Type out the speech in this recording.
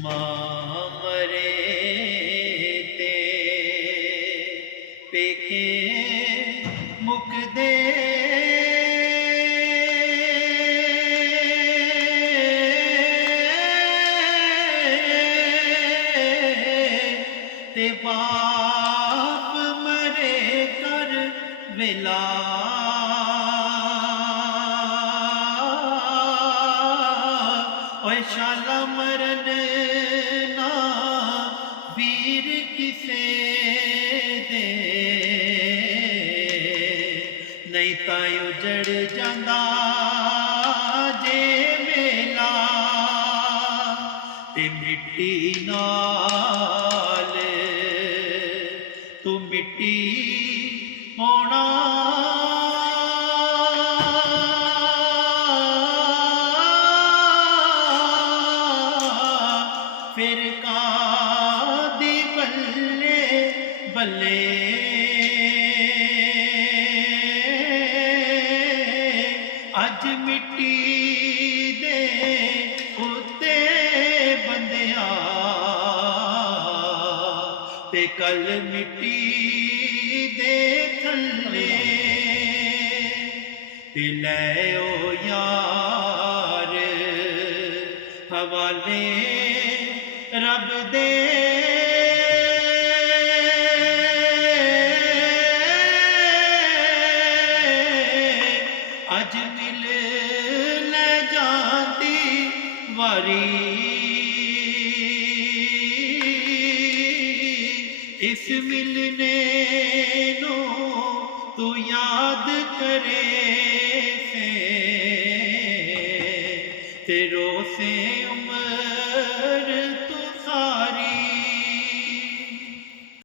मां मरे ते पेके मुकदे ते बाप मरे कर वेला ओए शाला मरन ना वीर किसे दे नहीं तां उजड़ जांदा जे मेला ते मिट्टी नाल तू मिट्टी होना फिर कादी बल्ले बल्ले अज मिट्टी दे उत्ते बंदिया ते कल मिट्टी दे थल्ले ते लै ओ यार हवाले रब दे अज मिल ले जाती वारी इस मिलने नो तू याद करे से तेरो से उम्र